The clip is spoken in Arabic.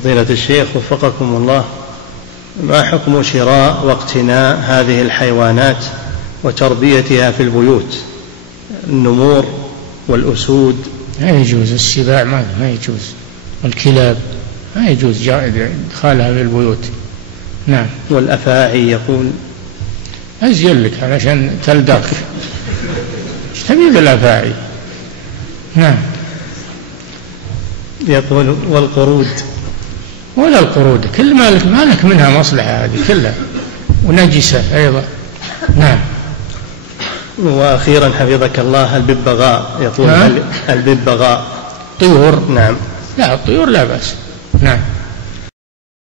فضيلة الشيخ وفقكم الله، ما حكم شراء واقتناء هذه الحيوانات وتربيتها في البيوت، النمور والأسود؟ لا يجوز، السباع ما يجوز، والكلاب ما يجوز إدخالها في البيوت. نعم. والأفاعي يقول أزين لك علشان تلدغ، ايش تبي بالأفاعي؟ نعم. يقول والقرود؟ ولا القرود، كل ما لك منها مصلحة هذه كلها، ونجسة أيضا. نعم. وأخيرا حفظك الله، الببغاء يقول الببغاء طيور؟ نعم. لا، الطيور لا بأس. نعم.